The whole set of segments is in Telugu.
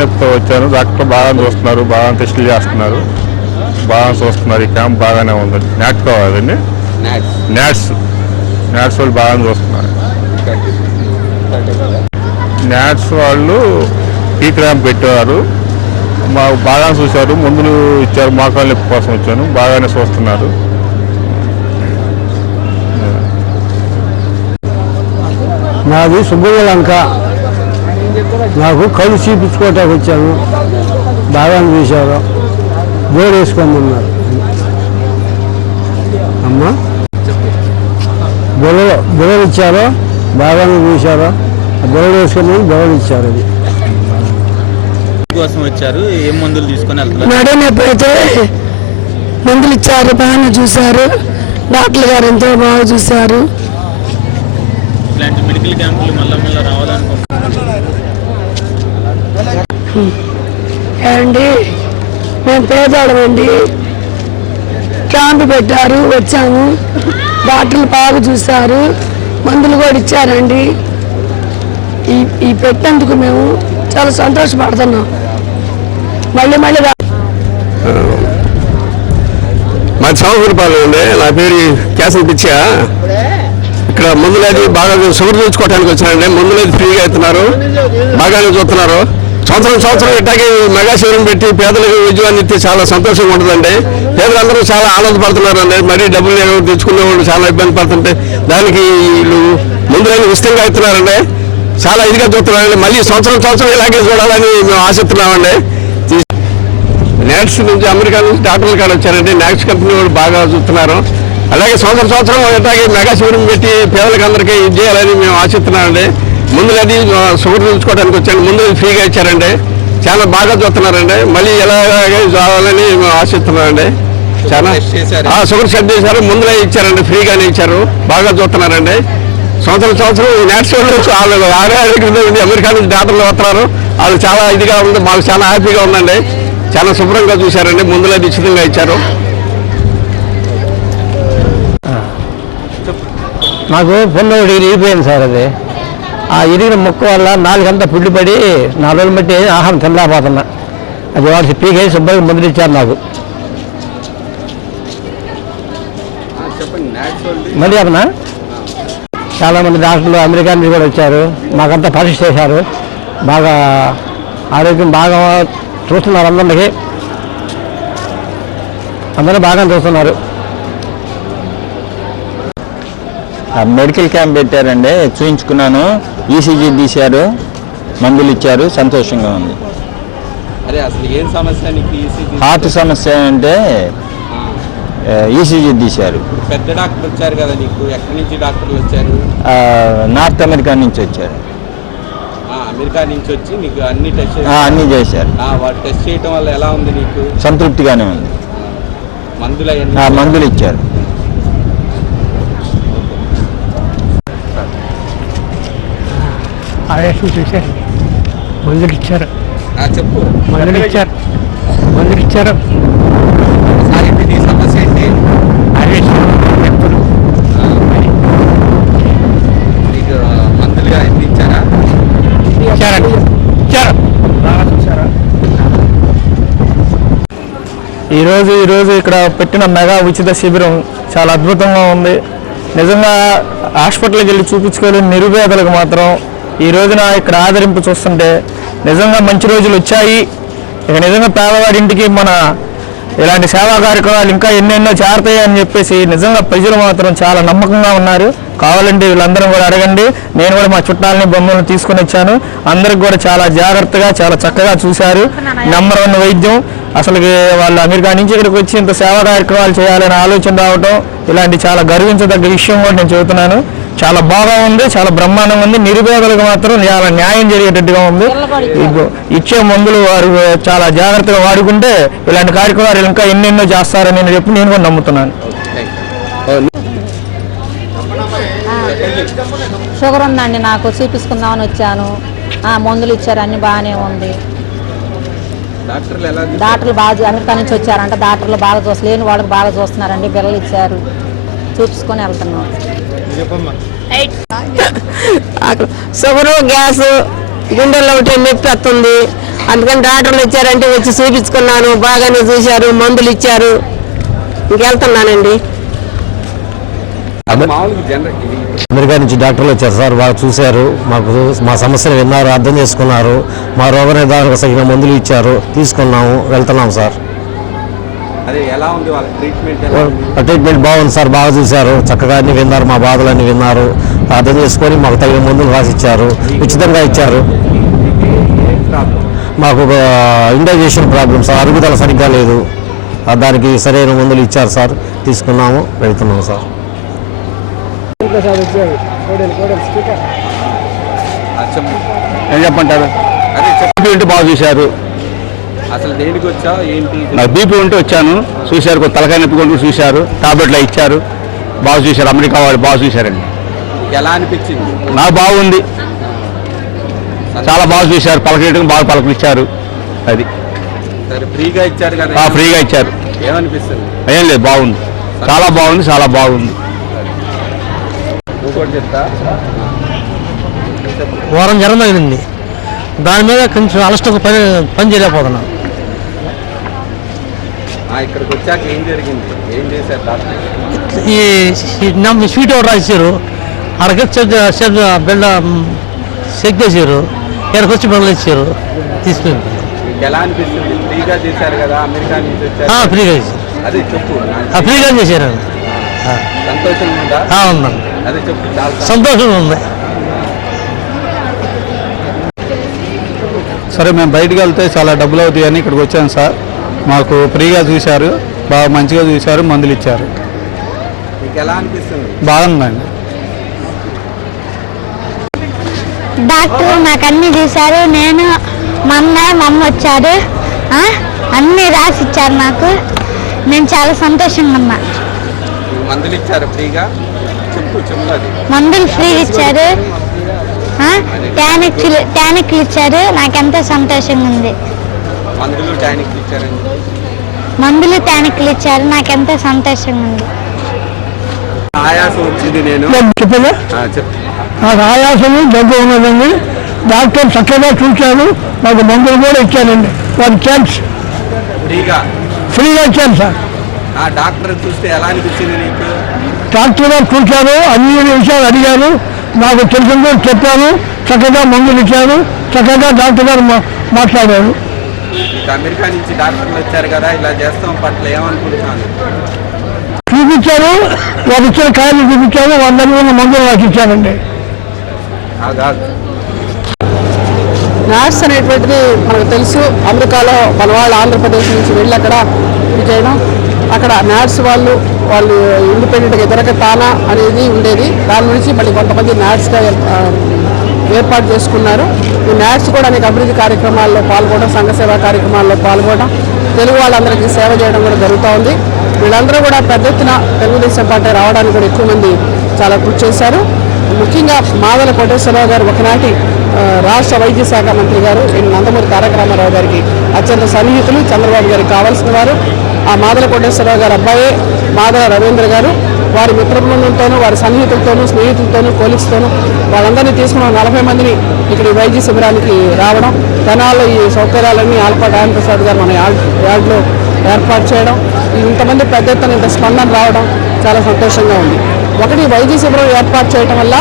నొప్పితో వచ్చాను. డాక్టర్ బాగా చూస్తున్నారు, బాగా టెస్టులు చేస్తున్నారు, బాగా చూస్తున్నారు. ఈ క్యాంప్ బాగానే ఉంది. నాట్ కావాలండి, నాట్స్ వాళ్ళు బాగా చూస్తున్నారు. నాట్స్ వాళ్ళు ఈ క్యాంప్ పెట్టేవారు, మాకు బాగా చూశారు, మందులు ఇచ్చారు. మోకాళ్ళ నొప్పి కోసం వచ్చాను, బాగానే చూస్తున్నారు. నాది సుబ్బయ్యలంక. నాకు కళ్ళు చూపించుకోవటానికి వచ్చాను, బాగా చూశారు, బోర్డు వేసుకోమన్నారు. అమ్మా బుర్రలు ఇచ్చారు, బాగానే చూశారు. బుర్రలు వేసుకొని బుర్రలు ఇచ్చారు. అది కోసం వచ్చారు. ఏం మందులు తీసుకొని వెళ్తున్నారు? నడనప్పుడైతే మందులు ఇచ్చారు, బాగానే చూశారు. డాక్టర్ గారు ఎంతో బాగా చూశారు. ఇలాంటి మెడికల్ క్యాంపులు మళ్ళా రావాలనుకుంటున్నాను. అండి మేము పేదవాళ్ళమండి, క్యాంపు పెట్టారు, వచ్చాము. డాక్టర్లు బాగా చూశారు, మందులు కూడా ఇచ్చారండి. ఈ పెట్టేందుకు మేము చాలా సంతోషపడుతున్నాం. మళ్ళీ మాది సంవత్సరపాలెం అండి. నా పేరు కేశవ పిచ్చా. ఇక్కడ మందులేదు బాగా షుగర్ చూసుకోవడానికి వచ్చానండి. మందులేదు ఫ్రీగా ఇస్తున్నారు, బాగానే చూస్తున్నారు. సంవత్సరం ఇట్టాగే మెగా శిబిరం పెట్టి పేదలకు ఉద్యోగాన్ని ఇస్తే చాలా సంతోషంగా ఉంటుందండి. పేదలందరూ చాలా ఆనందపడుతున్నారండి. మరీ డబ్బులు తెచ్చుకునే వాళ్ళు చాలా ఇబ్బంది పడుతుంటే దానికి వీళ్ళు మందులని ఉచితంగా ఇస్తున్నారండి. చాలా ఇదిగా చూస్తున్నారండి. మళ్ళీ సంవత్సరం ఇలాగే చూడాలని మేము ఆశిస్తున్నామండి. నాట్స్ నుంచి అమెరికా నుంచి డాక్టర్లు కాడ వచ్చారండి. నాట్స్ కంపెనీ వాళ్ళు బాగా చూస్తున్నారు. అలాగే సంవత్సరం ఇట్లాగే మెగా శిబిరం పెట్టి పేదలకు అందరికీ ఇది చేయాలని మేము ఆశిస్తున్నామండి. ముందులది షుగర్ చూసుకోవడానికి వచ్చాను, ముందు ఫ్రీగా ఇచ్చారండి. చాలా బాగా చూస్తున్నారండి. మళ్ళీ ఎలాగే చూడాలని మేము ఆశిస్తున్నామండి. చాలా షుగర్ సెట్ చేశారు, ముందులే ఇచ్చారండి, ఫ్రీగానే ఇచ్చారు, బాగా చూస్తున్నారండి. సంవత్సరం నాట్స్ వాళ్ళు అమెరికా నుంచి డాక్టర్లు వస్తున్నారు. వాళ్ళు చాలా ఇదిగా ఉంది, మాకు చాలా హ్యాపీగా ఉందండి. చాలా శుభ్రంగా చూశారండి, ముందులే ఉచితంగా ఇచ్చారు. నాకు పొన్ను ఇరిగిపోయింది సార్. అది ఆ ఇరిగిన ముక్క వల్ల నాలుగంతా పుడ్డు పడి 4 రోజులు బట్టి ఆహారం తినలేకపోతున్నా. అది వాళ్ళు పీకే శుభ్రంగా మందులు ఇచ్చారు నాకు. మళ్ళీ అదనా చాలామంది డాక్టర్లు అమెరికా నుంచి కూడా వచ్చారు, మాకంతా పరీక్ష చేశారు. బాగా ఆరోగ్యం బాగా చూస్తున్నారు, అందరూ బాగా చూస్తున్నారు. మెడికల్ క్యాంప్ పెట్టారండి, చూయించుకున్నాను. ఈసీజీ తీశారు, మందులు ఇచ్చారు, సంతోషంగా ఉంది. అదే అసలు ఏం సమస్య నీకు? హార్ట్ సమస్య అంటే ఈసీజీ తీశారు. పెద్ద డాక్టర్ వచ్చారు కదా నీకు, ఎక్కడి నుంచి డాక్టర్లు వచ్చారు? నార్త్ అమెరికా నుంచి వచ్చారు. అమెరికా నుంచి వచ్చి నీకు అన్ని టెస్ట్ అన్నీ చేశారు. వాడు టెస్ట్ చేయడం వల్ల ఎలా ఉంది నీకు? సంతృప్తిగానే ఉంది. మందులు ఇచ్చారు. చూశారు, మందులు ఇచ్చారు, చెప్పు. మందులు ఇచ్చారు. నీ సమస్య ఏంటి? నీకు మందులుగా ఎన్ని ఇచ్చారా? ఈరోజు ఇక్కడ పెట్టిన మెగా ఉచిత శిబిరం చాలా అద్భుతంగా ఉంది. నిజంగా హాస్పిటల్కి వెళ్ళి చూపించుకోలేని నిరుపేదలకు మాత్రం ఈ రోజున ఇక్కడ ఆదరింపు చూస్తుంటే నిజంగా మంచి రోజులు వచ్చాయి. ఇక నిజంగా పేదవాడి ఇంటికి మన ఇలాంటి సేవా కార్యక్రమాలు ఇంకా ఎన్నెన్నో చేరతాయి అని చెప్పేసి నిజంగా ప్రజలు మాత్రం చాలా నమ్మకంగా ఉన్నారు. కావాలంటే వీళ్ళందరూ కూడా అడగండి. నేను కూడా మా చుట్టాలని బొమ్మలను తీసుకొని వచ్చాను. అందరికి కూడా చాలా జాగ్రత్తగా చాలా చక్కగా చూశారు. నెంబర్ 1 వైద్యం. అసలు వాళ్ళు అమెరికా నుంచి ఇక్కడికి వచ్చి ఇంత సేవా కార్యక్రమాలు చేయాలని ఆలోచన రావటం ఇలాంటి చాలా గర్వించదగ్గ విషయం కూడా నేను చెబుతున్నాను. చాలా బాగా ఉంది, చాలా బ్రహ్మాండంగా ఉంది. నిరుపేదలకు మాత్రం చాలా న్యాయం జరిగేటట్టుగా ఉంది. ఇచ్చే మందులు వారు చాలా జాగ్రత్తగా వాడుకుంటే ఇలాంటి కార్యక్రమాలు ఇంకా ఎన్నెన్నో చేస్తారని నేను కూడా నమ్ముతున్నాను. షుగర్ ఉందండి, నాకు చూపించుకుందామని వచ్చాను. మందులు ఇచ్చారు, అన్ని బాగానే ఉంది. డాక్టర్లు బాగా అమెరికా నుంచి వచ్చారంట, డాక్టర్లు బాగా లేని వాళ్ళకి బాగా చూస్తున్నారండి. బిల్లలు ఇచ్చారు, చూపించుకొని వెళ్తున్నాం. షుగరు, గ్యాస్, గుండెల్లో ఒకటి నొప్పి వస్తుంది, అందుకని డాక్టర్లు వచ్చారంటే వచ్చి చూపించుకున్నాను, బాగానే చూశారు, మందులు ఇచ్చారు, ఇంకెళ్తున్నానండి. మామూలుగా జనరల్ ఇది అమెరికా నుంచి డాక్టర్లు వచ్చారు సార్, బాగా చూశారు, మాకు మా సమస్యను విన్నారు, అర్థం చేసుకున్నారు, మా రోగ నిర్ధారణకు తగిన మందులు ఇచ్చారు, తీసుకున్నాము, వెళ్తున్నాము సార్. అదే ఎలా ఉంది వాళ్ళ ట్రీట్మెంట్ ఎలా ఉంది? ట్రీట్మెంట్ బాగుంది సార్, బాగా చూశారు, చక్కగా అన్ని విన్నారు, మా బాధలన్నీ విన్నారు, అర్థం చేసుకొని మాకు తగిన మందులు రాసి ఇచ్చారు, ఉచితంగా ఇచ్చారు. ఏం ప్రాబ్లం? మాకు ఇండైజేషన్ ప్రాబ్లమ్ సార్, అరుగుదల సరిగ్గా లేదు, దానికి సరైన మందులు ఇచ్చారు సార్, తీసుకున్నాము, వెళ్తున్నాము సార్. ఏం చెప్పంటారు? అదే బీపీ ఉంటే బాగా చూశారు. అసలు దేనికి వచ్చావు ఏంటి? నాకు బీపీ ఉంటే వచ్చాను, చూశారు, కొంత తలకాయ నొప్పి కొంటూ చూశారు, టాబ్లెట్లు ఇచ్చారు, బాగా చూశారు, అమెరికా వాళ్ళు బాగా చూశారండి. ఎలా అనిపించింది? నాకు బాగుంది, చాలా బాగా చూశారు, పలకరియటం బాగా పలకరించారు. అది సరే ఫ్రీగా ఇచ్చారు కదా, ఫ్రీగా ఇచ్చారు. ఏమనిపిస్తుంది? ఏం లేదు, బాగుంది, చాలా బాగుంది, చాలా బాగుంది. నువ్వు కూడా చెప్తా. వారం జ్వరం తగిలింది, దాని మీద కొంచెం అలస్టకు పని చేయలేకపోతున్నాం. ఇక్కడికి వచ్చాక ఏం జరిగింది? ఏం చేశారు డాక్టర్? ఈ స్వీట్ ఒకటి రాశారు, అక్కడికి బిళ్ళ చెక్ చేశారు, ఇక్కడికి వచ్చి బిళ్ళలు ఇచ్చారు, తీసుకుని. మీకు ఎలా అనిపిస్తుంది? ఫ్రీగా చేశారు కదా, అమెరికా నుంచి వచ్చారు. ఫ్రీగా చేశారు, అదే చెప్పు. ఫ్రీగా చేశారు. సంతోషంగా ఉందా? ఉందండి, అదే చెప్పు. చాలా సంతోషంగా ఉంది. సరే, మేము బయటకు వెళ్తే చాలా డబ్బులు అవుతాయని ఇక్కడికి వచ్చాను సార్. మాకు ఫ్రీగా చూశారు, బాగా మంచిగా చూశారు, మందులు ఇచ్చారు. మీకు ఎలా అనిపిస్తుంది? బాగుందండి. డాక్టర్ నాకు అన్ని చూశారు, నేను మా అమ్మ వచ్చారు, అన్ని రాసి ఇచ్చారు నాకు. నేను చాలా సంతోషంగా ఉన్నా. మందులు ఇచ్చారు ఫ్రీగా? చెప్పు చెప్పు. అది మందులు ఫ్రీ ఇచ్చారు, టానిక్లు ఇచ్చారు, నాకెంతో సంతోషంగా ఉంది. మందులు టానిక్ ఇచ్చారండి. మందులు టానిక్లు ఇచ్చారు, నాకెంతో సంతోషంగా ఉంది. ఆయాసం వచ్చింది. నేను చెప్పదా, చెప్పు. నాకు ఆయాసము దగ్గు ఉన్నదండి, డాక్టర్ చక్కగా చూశారు, మాకు మందులు కూడా ఇచ్చారండి. వారి ఛాన్స్ ఫ్రీగా ఇచ్చాను సార్. డాక్టర్ చూస్తే ఎలా అనిపించింది నీకు? డాక్టర్ గారు చూశారు, అన్ని విషయాలు అడిగారు, నాకు తెలిసిందో చెప్పాను, చక్కగా మందులు ఇచ్చారు, చక్కగా డాక్టర్ గారు మాట్లాడారు. మీకు అమెరికా నుంచి డాక్టర్లు వచ్చారు కదా, ఇలా చేస్తాం పట్ల ఏమనుకుంటున్నాను? చూపించారు, వారు ఇచ్చిన కాయలు చూపించారు, వాళ్ళని ఉన్న మందులు నాకు ఇచ్చారండి. నర్స్ అనేటువంటిది మనకు తెలుసు, అమెరికాలో మన వాళ్ళు ఆంధ్రప్రదేశ్ నుంచి వెళ్ళి అక్కడ ఇది చేయడం, అక్కడ నర్స్ వాళ్ళు ఇండిపెండెంట్గా ఎదురక తానా అనేది ఉండేది, దాని నుంచి మళ్ళీ కొంతమంది నర్స్గా ఏర్పాటు చేసుకున్నారు. ఈ నర్స్ కూడా అనేక అభివృద్ధి కార్యక్రమాల్లో పాల్గొనడం, సంఘ సేవా కార్యక్రమాల్లో పాల్గొనడం, తెలుగు వాళ్ళందరికీ సేవ చేయడం కూడా జరుగుతూ ఉంది. వీళ్ళందరూ కూడా పెద్ద ఎత్తున తెలుగుదేశం పార్టీ రావడానికి కూడా ఎక్కువ మంది చాలా కృషి చేశారు. ముఖ్యంగా మాదల కోటేశ్వరరావు గారు ఒకనాటి రాష్ట్ర వైద్య శాఖ మంత్రి గారు, నందమూరి తారక రామారావు గారికి అత్యంత సన్నిహితులు, చంద్రబాబు గారికి కావాల్సిన వారు. ఆ మాదల కోటేశ్వరరావు గారు అబ్బాయే మాదల రవీంద్ర గారు. వారి మిత్ర బృందంతోనూ, వారి సన్నిహితులతోనూ, స్నేహితులతోనూ, కొలీగ్స్తోనూ వాళ్ళందరినీ తీసుకున్న 40 మందిని ఇక్కడ వైద్య శిబిరానికి రావడం, తెనాల్లో ఈ సౌకర్యాలన్నీ ఆల్పా డాన్ ప్రసాద్ గారు మన యార్డ్లో ఏర్పాటు చేయడం, ఇంతమంది పెద్ద ఎత్తున ఇంత స్పందన రావడం చాలా సంతోషంగా ఉంది. ఒకటి, వైద్య శిబిరం ఏర్పాటు చేయడం వల్ల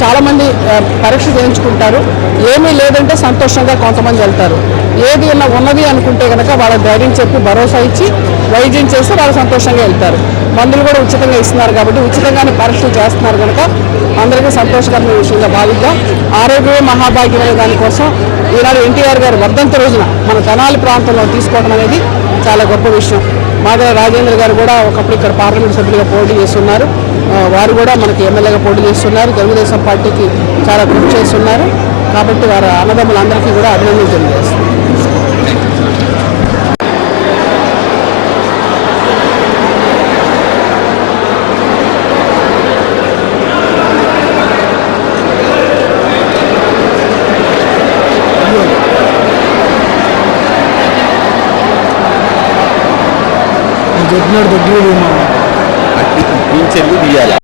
చాలామంది పరీక్ష చేయించుకుంటారు, ఏమీ లేదంటే సంతోషంగా కొంతమంది వెళ్తారు. ఏది ఉన్నది అనుకుంటే కనుక వాళ్ళ ధైర్యం చెప్పి భరోసా ఇచ్చి వైద్యం చేస్తే వాళ్ళు సంతోషంగా వెళ్తారు. మందులు కూడా ఉచితంగా ఇస్తున్నారు కాబట్టి, ఉచితంగానే పరీక్షలు చేస్తున్నారు కనుక అందరికీ సంతోషకరమైన విషయంగా భావిద్దాం. ఆరోగ్యమే మహాభాగ్యం అనే దానికోసం ఈనాడు ఎన్టీఆర్ గారు వర్ధంతి రోజున మన తెనాలి ప్రాంతంలో తీసుకోవడం అనేది చాలా గొప్ప విషయం. మాధవ రాజేంద్ర గారు కూడా ఒకప్పుడు ఇక్కడ పార్లమెంట్ సభ్యులుగా పోటీ చేస్తున్నారు, వారు కూడా మనకి ఎమ్మెల్యేగా పోటీ చేస్తున్నారు, తెలుగుదేశం పార్టీకి చాలా కృషి చేస్తున్నారు. కాబట్టి వారి అన్నదమ్ములందరికీ కూడా అభినందనలు తెలియజేస్తున్నారు. చెప్పినాడు దగ్గర చెల్లు తీయాలి.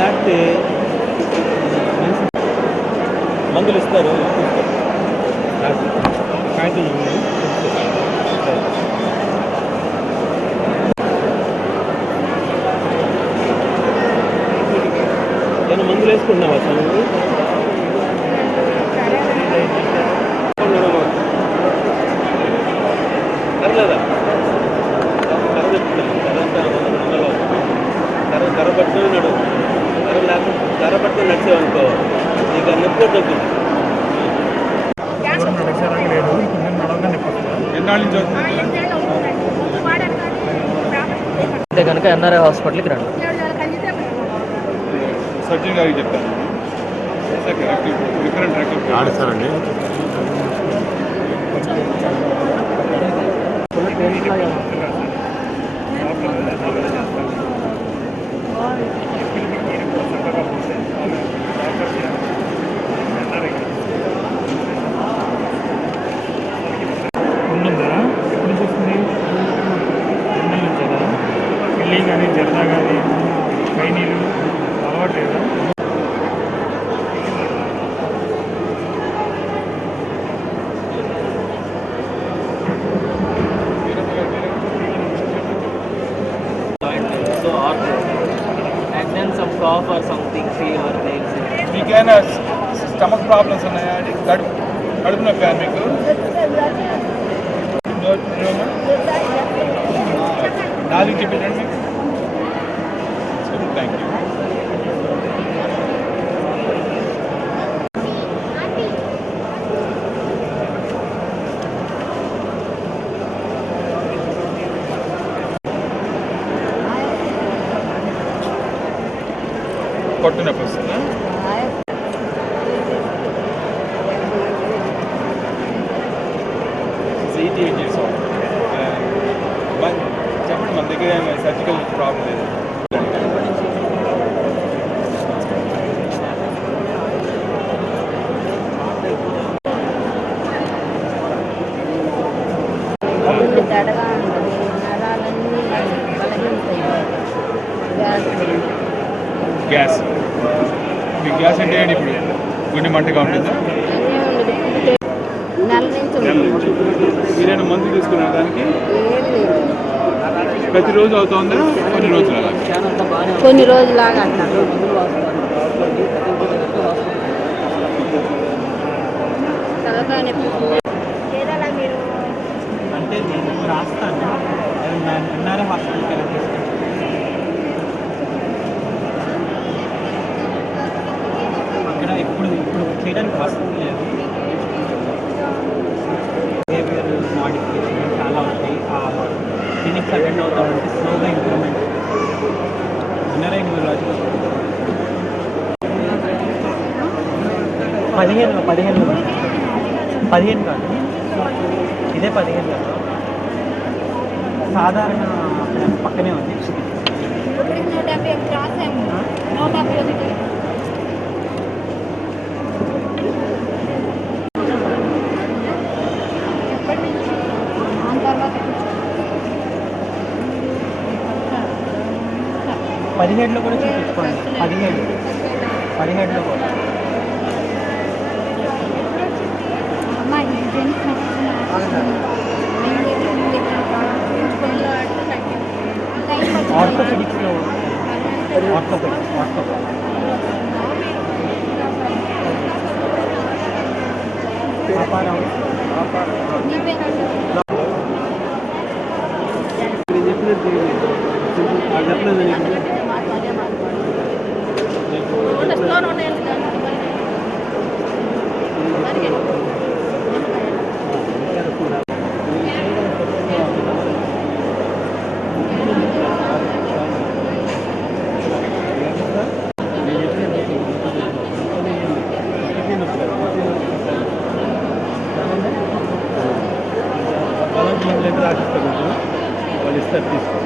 దాటితే మందులు ఇస్తారు కాగితం నేను మందులు వేసుకుంటున్నావా అసలు కర్రలేదా కర్ర పట్టుకుని నడు కర్ర పట్టుకుని నడిచేవనుకో నీకు నొప్పి కూడా తగ్గుతుంది. అయితే కనుక ఎన్ఆర్ఐ హాస్పిటల్కి రండి. సర్జన్ గారికి చెప్తాను ఆడిస్తారండి. ఉంటుందా ఎప్పుడు చూస్తుంది నుంచి కదా పిల్లి కానీ జరదా కానీ కైనీలు అలవాట్లేదా? cough or something, fever, nails. మీకేమైనా స్టమక్ ప్రాబ్లమ్స్ ఉన్నాయా అండి? కడుపు నొప్పి మీకు? నాలుగు చూపించండి మీకు. Thank you. పొట్టు నొప్పి వస్తుందా? చెప్పండి, మన దగ్గర సర్జికల్ ప్రాబ్లం లేదు. గ్యాస్, మీకు గ్యాస్ అంటే ఏంటి? ఇప్పుడు గుండె మంటగా ఉంటుందా? మీరైనా మందు తీసుకున్న దానికి ప్రతిరోజు అవుతుందా? కొన్ని రోజులు అలా? కొన్ని రోజులాగా అంటే నేను రాస్తాను, ఎన్ఆర్ఐ హాస్పిటల్కి వెళ్ళి అక్కడ ఇప్పుడు చేయడానికి వస్తుంది లేదు. బిహేవియర్ మోడిఫికేషన్ చాలా ఉంటాయి. క్లినిక్స్ అటెండ్ అవుతామంటే స్లోగా ఇంప్రూవ్మెంట్. ఎన్ఆర్ఐ న్యూరాలజీ 15 కాదు, ఇదే 15 కదా. సాధారణ పక్కనే ఉంది. పదిహేడులో కూడా చూపించుకోండి. 17లో కూడా ఆర్థోపెడిక్స్లో రాసిస్తారు, వాళ్ళు ఇస్తారు తీసుకో.